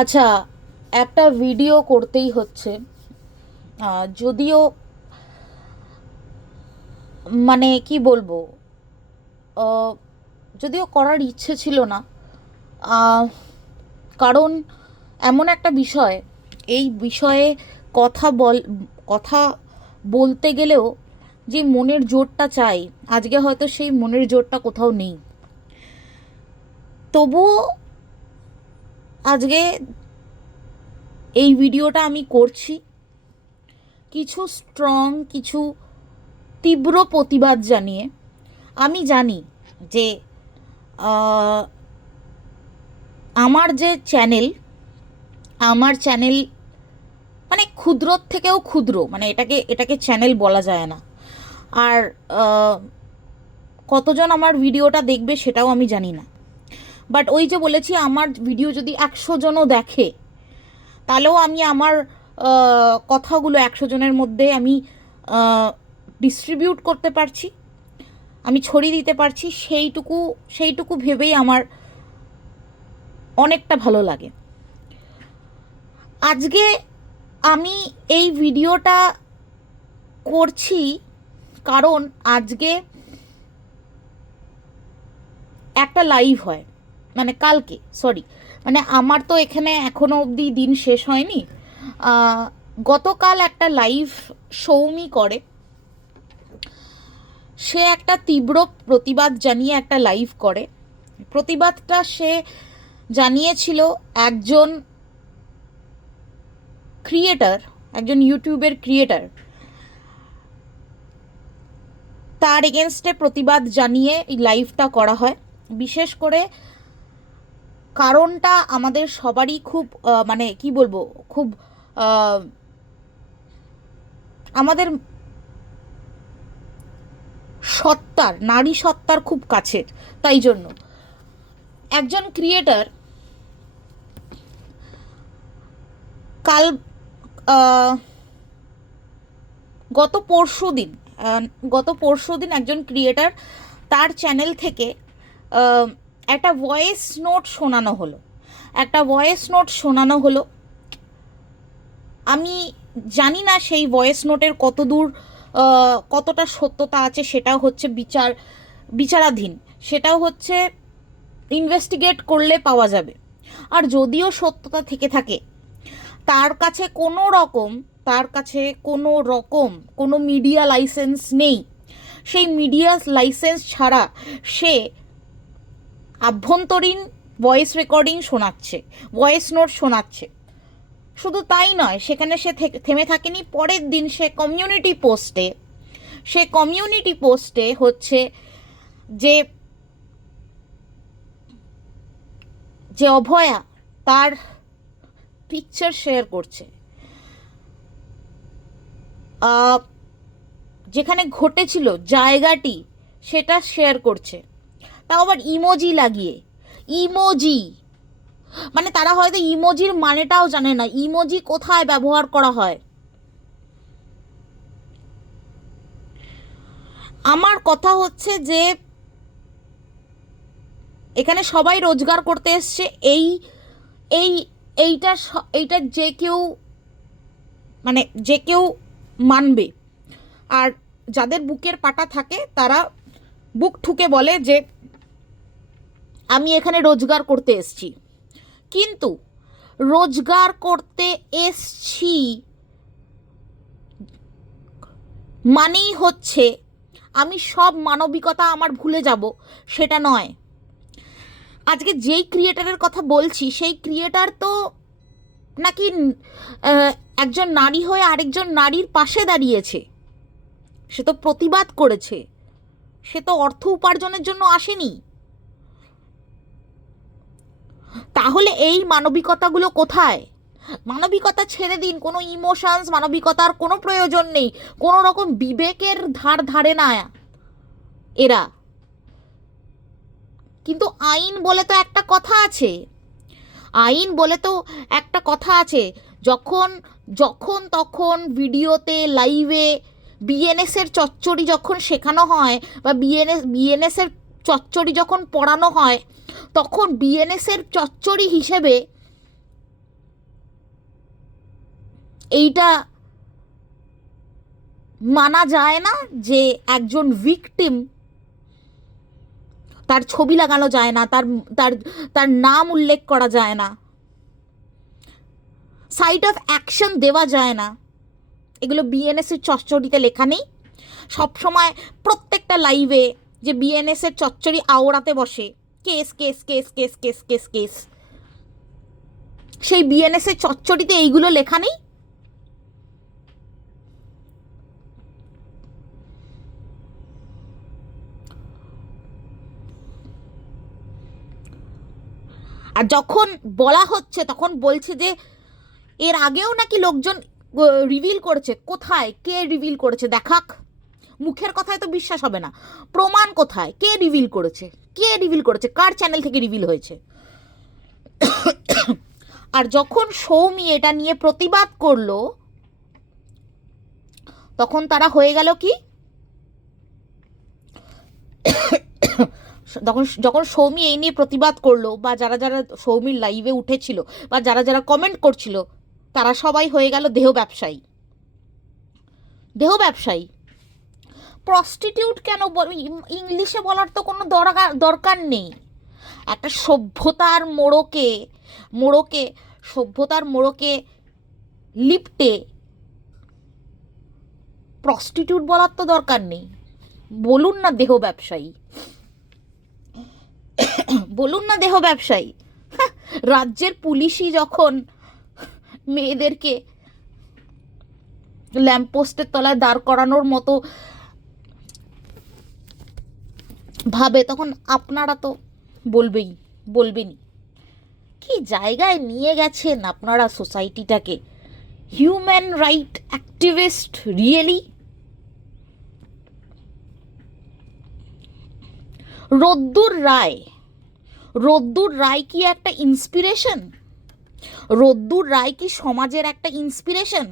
আচ্ছা, একটা ভিডিও করতেই হচ্ছে। যদিও মানে কি বলবো, আহ, যদিও করার ইচ্ছে ছিল না। আহ, কারণ এমন একটা বিষয়, এই বিষয়ে কথা বল কথা বলতে গেলেও যে মনের জোরটা চাই, আজকে হয়তো সেই মনের জোরটা কোথাও নেই। তবুও আজকে এই ভিডিওটা আমি করছি কিছু স্ট্রং, কিছু তীব্র প্রতিবাদ জানিয়ে। আমি জানি যে আহ, আমার যে চ্যানেল, আমার চ্যানেল মানে ক্ষুদ্রর থেকেও ক্ষুদ্র, মানে এটাকে এটাকে চ্যানেল বলা যায় না। আর আহ, কতজন আমার ভিডিওটা দেখবে সেটাও আমি জানি না। বাট ওই যে বলেছি, আমার ভিডিও যদি 100 জনও দেখে, তাহলেও আমি আমার কথাগুলো 100 জনের মধ্যে আমি ডিস্ট্রিবিউট করতে পারছি, আমি ছড়িয়ে দিতে পারছি। সেইটুকু সেইটুকু ভেবেই আমার অনেকটা ভালো লাগে। আজকে আমি এই ভিডিওটা করছি কারণ আজকে একটা লাইভ হয়, মানে কালকে, সরি, মানে আমার তো এখানে এখনো অবধি দিন শেষ হয়নি। আহ, গতকাল একটা লাইভ সৌমি করে, সে একটা তীব্র প্রতিবাদ জানিয়ে একটা লাইভ করে। প্রতিবাদটা সে জানিয়েছিল একজন ক্রিয়েটার, একজন ইউটিউবের ক্রিয়েটার, তার এগেনস্টে প্রতিবাদ জানিয়ে এই লাইভটা করা হয়। বিশেষ করে কারণটা আমাদের সবারই খুব মানে কি বলবো, খুব আহ, আমাদের সত্তার, নারী সত্তার খুব কাছের। তাই জন্য একজন ক্রিয়েটার কাল, আহ, গত পরশু দিন, গত পরশু দিন একজন ক্রিয়েটার তার চ্যানেল থেকে আহ, একটা ভয়েস নোট শোনানো হলো, একটা ভয়েস নোট শোনানো হলো। আমি জানি না সেই ভয়েস নোটের কত দূর কতটা সত্যতা আছে, সেটাও হচ্ছে বিচারাধীন, সেটাও হচ্ছে ইনভেস্টিগেট করলে পাওয়া যাবে। আর যদিও সত্যতা থেকে থাকে, তার কাছে কোনো রকম, তার কাছে কোনো রকম কোনো মিডিয়া লাইসেন্স নেই। সেই মিডিয়া লাইসেন্স ছাড়া সে আভ্যন্তরীণ ভয়েস রেকর্ডিং শোনাচ্ছে, ভয়েস নোট শোনাচ্ছে। শুধু তাই নয়, সেখানে সে থেমে থাকেনি। পরের দিন সে কমিউনিটি পোস্টে, সে কমিউনিটি পোস্টে হচ্ছে যে যে অভয়া তার পিকচার শেয়ার করছে, যেখানে ঘটেছিল জায়গাটি সেটা শেয়ার করছে, তাও আবার ইমোজি লাগিয়ে। ইমোজি, মানে তারা হয়তো ইমোজির মানেটাও জানে না, ইমোজি কোথায় ব্যবহার করা হয়। আমার কথা হচ্ছে যে এখানে সবাই রোজগার করতে এসছে, এই এই এইটা এইটা যে কেউ, মানে যে কেউ মানবে। আর যাদের বুকের পাটা থাকে তারা বুক ঠুকে বলে যে আমি এখানে রোজগার করতে এসছি। কিন্তু রোজগার করতে এসছি মানেই হচ্ছে আমি সব মানবিকতা আমার ভুলে যাব, সেটা নয়। আজকে যেই ক্রিয়েটারের কথা বলছি, সেই ক্রিয়েটার তো নাকি আহ, একজন নারী হয়ে আরেকজন নারীর পাশে দাঁড়িয়েছে, সে তো প্রতিবাদ করেছে, সে তো অর্থ উপার্জনের জন্য আসেনি। তাহলে এই মানবিকতাগুলো কোথায়? মানবিকতা ছেড়ে দিন, কোনো ইমোশনস, মানবিকতার কোনো প্রয়োজন নেই, কোনো রকম বিবেকের ধার ধারে না এরা। কিন্তু আইন বলে তো একটা কথা আছে, আইন বলে তো একটা কথা আছে। যখন যখন তখন ভিডিওতে, লাইভে বিএনএস এর চচ্চড়ি যখন শেখানো হয়, বা বিএনএস এর চচ্চড়ি যখন পড়ানো হয়, তখন বিএনএস এর চচ্চড়ি হিসেবে এইটা মানা যায় না যে একজন ভিকটিম, তার ছবি লাগানো যায় না, তার তার তার নাম উল্লেখ করা যায় না, সাইট অফ অ্যাকশন দেওয়া যায় না, এগুলো বিএনএসের চচ্চড়িতে লেখা নেই। সবসময় প্রত্যেকটা লাইভে যে বিএনএসের চচ্চড়ি আওড়াতে বসে, case case case case case case case, সেই বিএনএসের চচ্চড়িতে এইগুলো লেখা নেই। আর যখন বলা হচ্ছে তখন বলছে যে এর আগেও নাকি লোকজন রিভিল করেছে। কোথায়, কে রিভিল করেছে দেখাক। মুখের কথায় তো বিশ্বাস হবে না, প্রমাণ কোথায়, কে রিভিল করেছে, কে রিভিল করেছে, কার চ্যানেল থেকে রিভিল হয়েছে। আর যখন সৌমি এটা নিয়ে প্রতিবাদ করলো তখন তারা হয়ে গেল কি, যখন সৌমি এই নিয়ে প্রতিবাদ করলো, বা যারা যারা সৌমির লাইভে উঠেছিল বা যারা যারা কমেন্ট করছিল, তারা সবাই হয়ে গেল দেহ ব্যবসায়ী। দেহ ব্যবসায়ী, প্রস্টিটিউট কেন ইংলিশে বলার তো কোনো দরকার নেই। একটা সভ্যতার মোড়কে সভ্যতার মোড়কে লিপটে প্রস্টিটিউট বলার তো দরকার নেই। বলুন না দেহ ব্যবসায়ী, বলুন না দেহ ব্যবসায়ী। রাজ্যের পুলিশই যখন মেয়েদেরকে ল্যাম্পপোস্টের তলায় দাঁড় করানোর মতো ভাবে, তখন আপনারা তো বলবেনই। কি জায়গায় নিয়ে গেছেন আপনারা সোসাইটিটাকে। Human right activist, really? Roddur Roy কি একটা ইন্সপিরেশন? রোদ্দুর রায় কি সমাজের একটা ইন্সপিরেশন?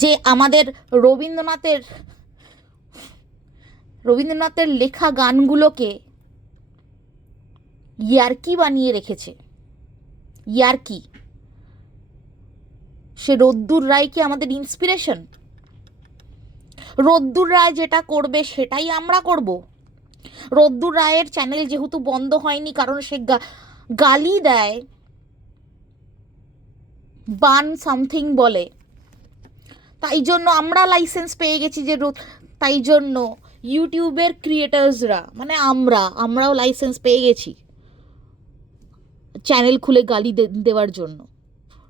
যে আমাদের রবীন্দ্রনাথের লেখা গানগুলোকে ইয়ার্কি বানিয়ে রেখেছে। ইয়ার্কি, সে রোদ্দুর রায় কি আমাদের ইন্সপিরেশন? রোদ্দুর রায় যেটা করবে সেটাই আমরা করব। রোদ্দুর রায়ের চ্যানেল যেহেতু বন্ধ হয়নি কারণ সে গালি দেয়, বান সামথিং বলে, তাই জন্য আমরা লাইসেন্স পেয়ে গেছি যে তাই জন্য ইউটিউবের ক্রিয়েটার্সরা, মানে আমরাও লাইসেন্স পেয়ে গেছি চ্যানেল খুলে গালি দেওয়ার জন্য।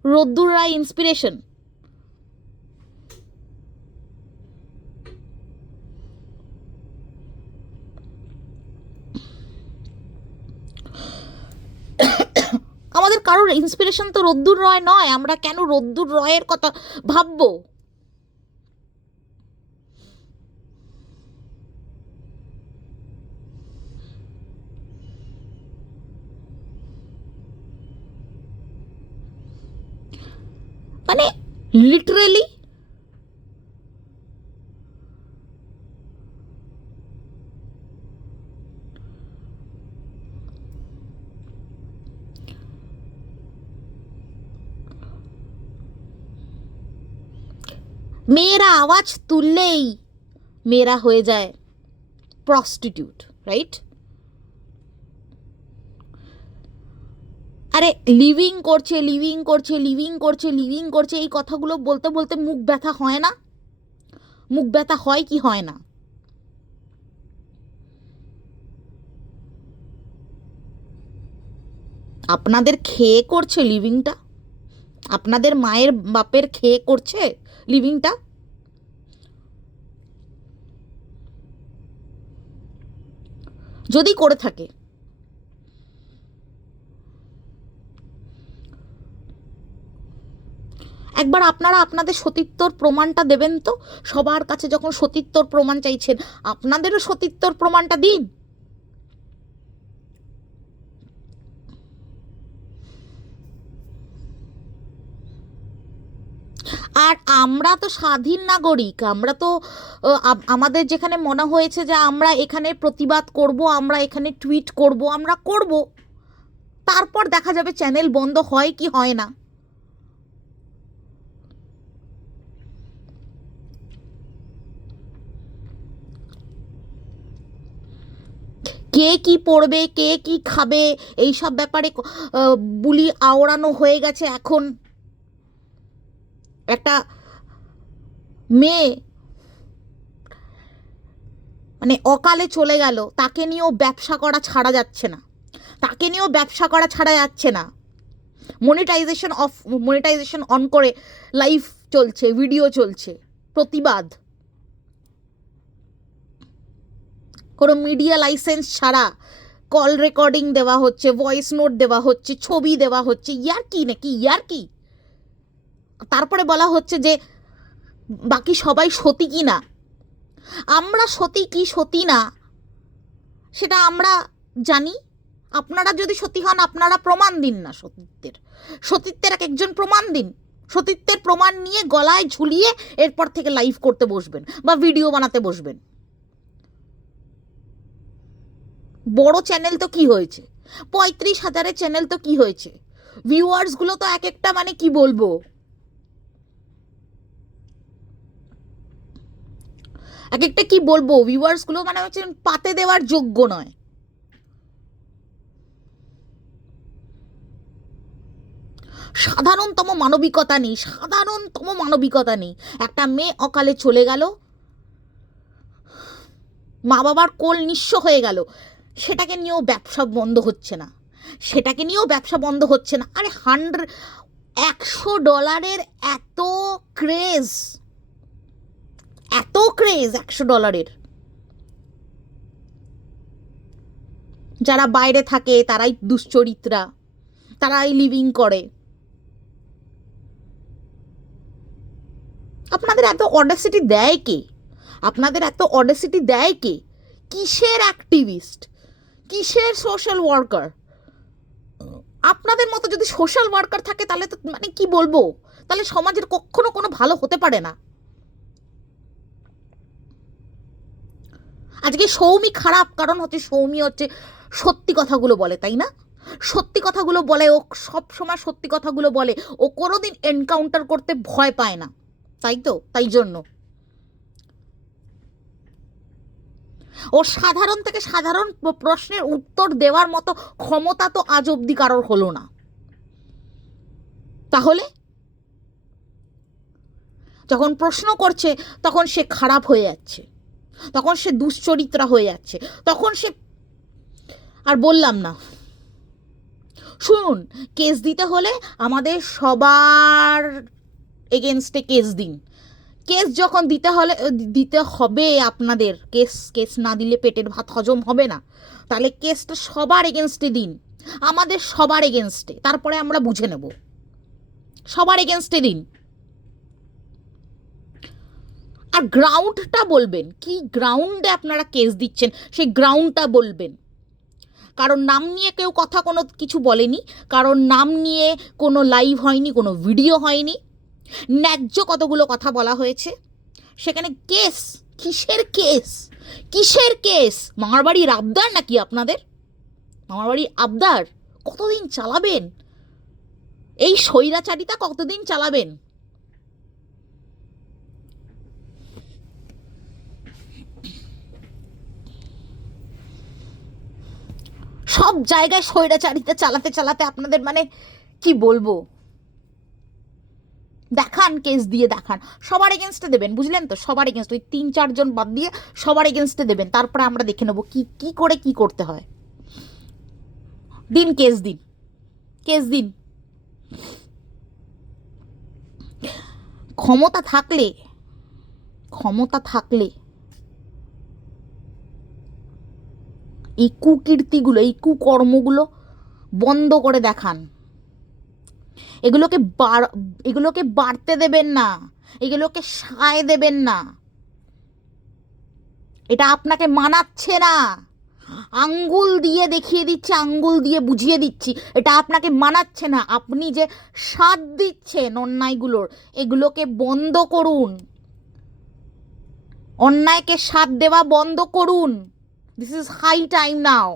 রোদ্দুর রায় ইন্সপিরেশন? আমাদের কারোর ইন্সপিরেশন তো রোদ্দুর রয় নয়। আমরা কেন রোদ্দুর রয়ের কথা ভাববো? মানে লিটারেলি মেয়েরা আওয়াজ তুললেই মেয়েরা হয়ে যায় প্রস্টিটিউট, রাইট? আরে লিভিং করছে এই কথাগুলো বলতে বলতে মুখ ব্যথা হয় না? মুখ ব্যথা হয় কি হয় না? আপনাদের খেয়ে করছে লিভিংটা? আপনাদের মায়ের বাপের খেয়ে করছে লিভিংটা? যদি করে থাকে, একবার আপনারা আপনাদের সতীত্বর প্রমাণটা দেবেন তো। সবার কাছে যখন সতীত্বর প্রমাণ চাইছেন, আপনাদেরও সতীত্বর প্রমাণটা দিন। আর আমরা তো স্বাধীন নাগরিক, আমরা তো আমাদের যেখানে মনে হয়েছে যে আমরা এখানে প্রতিবাদ করব, আমরা এখানে টুইট করব, আমরা করব। তারপর দেখা যাবে চ্যানেল বন্ধ হয় কি হয় না। কে কি পড়বে, কে কি খাবে, এইসব ব্যাপারে বুলি আওড়ানো হয়ে গেছে এখন। একটা মেয়ে মানে অকালে চলে গেল, তাকে নিয়েও ব্যবসা করা ছাড়া যাচ্ছে না, তাকে নিয়েও ব্যবসা করা ছাড়া যাচ্ছে না। মনিটাইজেশন অন করে লাইভ চলছে, ভিডিও চলছে, প্রতিবাদ। কোনো মিডিয়া লাইসেন্স ছাড়া কল রেকর্ডিং দেওয়া হচ্ছে, ভয়েস নোট দেওয়া হচ্ছে, ছবি দেওয়া হচ্ছে। ইয়ার কি নাকি, ইয়ার কি? তারপরে বলা হচ্ছে যে বাকি সবাই সতী কি না। আমরা সতী কি সতী না সেটা আমরা জানি। আপনারা যদি সতী হন, আপনারা প্রমাণ দিন না সতীত্বের এক একজন প্রমাণ দিন। সতীত্বের প্রমাণ নিয়ে গলায় ঝুলিয়ে এরপর থেকে লাইভ করতে বসবেন বা ভিডিও বানাতে বসবেন। বড় চ্যানেল তো কি হয়েছে, 35,000 চ্যানেল তো কি হয়েছে, ভিউয়ার্সগুলো তো এক একটা মানে কি বলবো, এক একটা কি বলবো, ভিউয়ার্সগুলো মানে হচ্ছে পাতে দেওয়ার যোগ্য নয়। সাধারণতম মানবিকতা নেই, সাধারণতম মানবিকতা নেই। একটা মেয়ে অকালে চলে গেল, মা বাবার কোল নিঃস্ব হয়ে গেল, সেটাকে নিয়েও ব্যবসা বন্ধ হচ্ছে না, সেটাকে নিয়েও ব্যবসা বন্ধ হচ্ছে না। আরে $100 এত ক্রেজ, এত ক্রেজ $100। যারা বাইরে থাকে তারাই দুশ্চরিত্রা, তারাই লিভিং করে। আপনাদের এত অডাসিটি দেয় কে? আপনাদের এত অডাসিটি দেয় কে? কিসের অ্যাক্টিভিস্ট, কিসের সোশ্যাল ওয়ার্কার? আপনাদের মতো যদি সোশ্যাল ওয়ার্কার থাকে তাহলে তো মানে কি বলবো, তাহলে সমাজের কখনো কোনো ভালো হতে পারে না। আজকে সৌমি খারাপ কারণ হচ্ছে সৌমি হচ্ছে সত্যি কথাগুলো বলে, তাই না? সত্যি কথাগুলো বলে, ও সব সময় সত্যি কথাগুলো বলে, ও কোনোদিন এনকাউন্টার করতে ভয় পায় না, তাই তো, তাই জন্য ও সাধারণ থেকে সাধারণ প্রশ্নের উত্তর দেওয়ার মতো ক্ষমতা তো আজ অব্দি কারোর হলো না। তাহলে যখন প্রশ্ন করছে তখন সে খারাপ হয়ে যাচ্ছে, তখন সে দুশ্চরিত্রা হয়ে যাচ্ছে, তখন সে আর বললাম না। শুনুন, কেস দিতে হলে আমাদের সবার এগেনস্টে কেস দিন। কেস যখন দিতে হবে আপনাদের, কেস না দিলে পেটের ভাত হজম হবে না। তাহলে কেসটা সবার এগেনস্টে দিন, আমাদের সবার এগেনস্টে, তারপরে আমরা বুঝে নেব। সবার এগেনস্টে দিন। আর গ্রাউন্ডটা বলবেন, কি গ্রাউন্ডে আপনারা কেস দিচ্ছেন সেই গ্রাউন্ডটা বলবেন। কারণ নাম নিয়ে কেউ কথা কোনো কিছু বলেনি, কারণ নাম নিয়ে কোনো লাইভ হয়নি, কোনো ভিডিও হয়নি, ন্যায্য কতগুলো কথা বলা হয়েছে। সেখানে কেস, কিসের কেস, কিসের কেস? মামারবাড়ির আবদার নাকি আপনাদের? মামারবাড়ির আবদার কতদিন চালাবেন? এই স্বৈরাচারিতা কতদিন চালাবেন? সব জায়গায় স্বৈরাচারিতা চালাতে চালাতে আপনাদের মানে কি বলবো। দেখান, কেস দিয়ে দেখান, সবার এগেনস্টে দেবেন, বুঝলেন তো? সবার এগেনস্ট, ওই 3-4 জন বাদ দিয়ে সবার এগেনস্টে দেবেন, তারপরে আমরা দেখে নেবো কি কি করে কি করতে হয়। দিন, কেস দিন, কেস দিন। ক্ষমতা থাকলে, ক্ষমতা থাকলে এই কুকীর্তিগুলো, এই কুকর্মগুলো বন্ধ করে দেখান। এগুলোকে বাড়তে দেবেন না, এগুলোকে সায় দেবেন না। এটা আপনাকে মানাচ্ছে না। আঙ্গুল দিয়ে দেখিয়ে দিচ্ছি, আঙ্গুল দিয়ে বুঝিয়ে দিচ্ছি, এটা আপনাকে মানাচ্ছে না। আপনি যে সাথ দিচ্ছেন অন্যায়গুলোর, এগুলোকে বন্ধ করুন। অন্যায়কে সাথ দেওয়া বন্ধ করুন। দিস ইজ হাই টাইম নাও।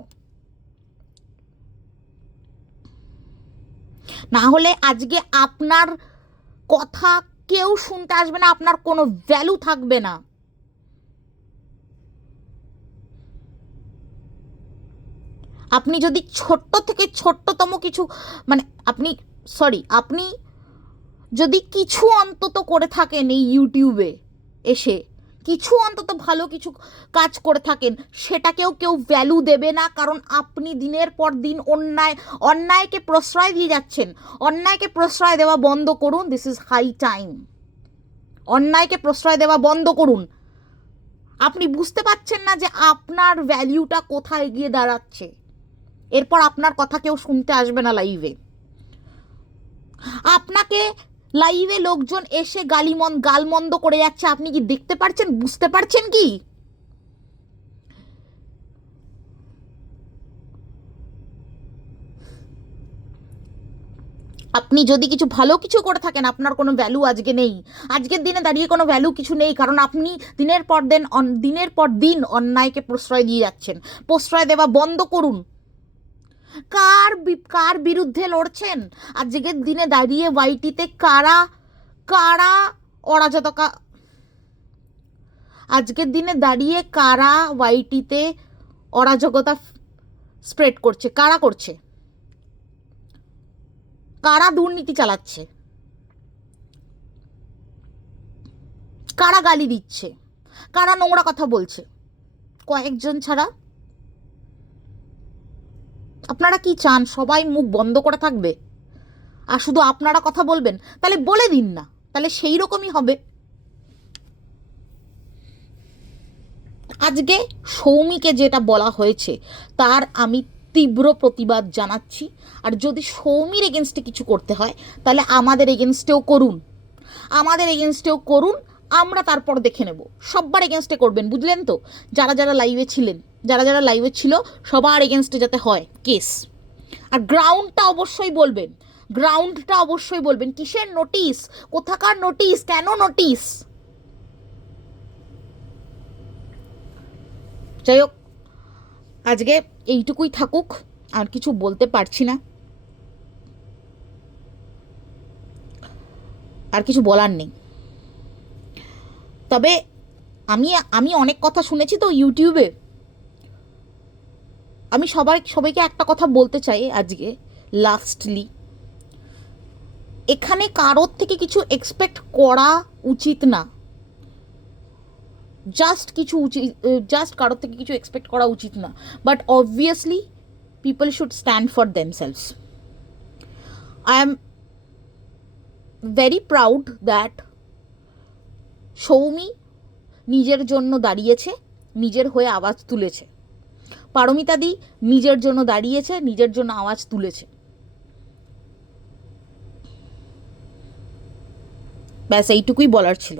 না হলে আজকে আপনার কথা কেউ শুনতে আসবে না, আপনার কোনো ভ্যালু থাকবে না। আপনি যদি ছোট্ট থেকে ছোট্টতম কিছু মানে আপনি যদি কিছু অন্তত করে থাকেন এই ইউটিউবে এসে, কিছু অন্তত ভালো কিছু কাজ করে থাকেন, সেটাকেও কেউ ভ্যালু দেবে না। কারণ আপনি দিনের পর দিন অন্যায়কে প্রশ্রয় দিয়ে যাচ্ছেন। অন্যায়কে প্রশ্রয় দেওয়া বন্ধ করুন। This is high time. অন্যায়কে প্রশ্রয় দেওয়া বন্ধ করুন। আপনি বুঝতে পারছেন না যে আপনার ভ্যালিউটা কোথায় গিয়ে দাঁড়াচ্ছে। এরপর আপনার কথা কেউ শুনতে আসবে না লাইভে। আপনাকে লাইভে লোকজন এসে গালমন্দ করে যাচ্ছে, আপনি কি দেখতে পারছেন? বুঝতে পারছেন কি? আপনি যদি কিছু ভালো কিছু করে থাকেন, আপনার কোনো ভ্যালু আজকে নেই। আজকের দিনে দাঁড়িয়ে কোনো ভ্যালু কিছু নেই, কারণ আপনি দিনের পর দিন অন্যায়কে প্রশ্রয় দিয়ে যাচ্ছেন। প্রশ্রয় দেওয়া বন্ধ করুন। কার বিরুদ্ধে লড়ছেন? আজকের দিনে দাঁড়িয়ে ওয়াইটিতে কারা অরাজকতা, আজকের দিনে দাঁড়িয়ে কারা ওয়াইটিতে অরাজকতা স্প্রেড করছে? কারা করছে? কারা দুর্নীতি চালাচ্ছে? কারা গালি দিচ্ছে? কারা নোংরা কথা বলছে? কয়েকজন ছাড়া। আপনারা কি চান সবাই মুখ বন্ধ করে থাকবে আর শুধু আপনারা কথা বলবেন? তাহলে বলে দিন না, তাহলে সেই রকমই হবে। আজকে সৌমিকে যেটা বলা হয়েছে তার আমি তীব্র প্রতিবাদ জানাচ্ছি। আর যদি সৌমির এগেনস্টে কিছু করতে হয় তাহলে আমাদের এগেনস্টেও করুন। আমরা তারপর দেখে নেব। সবার এগেনস্টে করবেন, বুঝলেন তো? যারা লাইভে ছিল সবার এগেনস্টে যাতে হয় কেস। আর গ্রাউন্ডটা অবশ্যই বলবেন। কিসের নোটিশ? কোথাকার নোটিশ? কেন নোটিশ? যাই হোক, আজকে এইটুকুই থাকুক, আর কিছু বলতে পারছি না, আর কিছু বলার নেই। তবে আমি অনেক কথা শুনেছি তো ইউটিউবে। আমি সবাইকে একটা কথা বলতে চাই আজকে লাস্টলি, এখানে কারোর থেকে কিছু এক্সপেক্ট করা উচিত না। জাস্ট কারোর থেকে কিছু এক্সপেক্ট করা উচিত না। But obviously people should stand for themselves. I am very proud that Soumi নিজের জন্য দাঁড়িয়েছে, নিজের হয়ে আওয়াজ তুলেছে। পারমিতাদি নিজের জন্য দাঁড়িয়েছে, নিজের জন্য আওয়াজ তুলেছে। ব্যাস এইটুকুই বলার ছিল।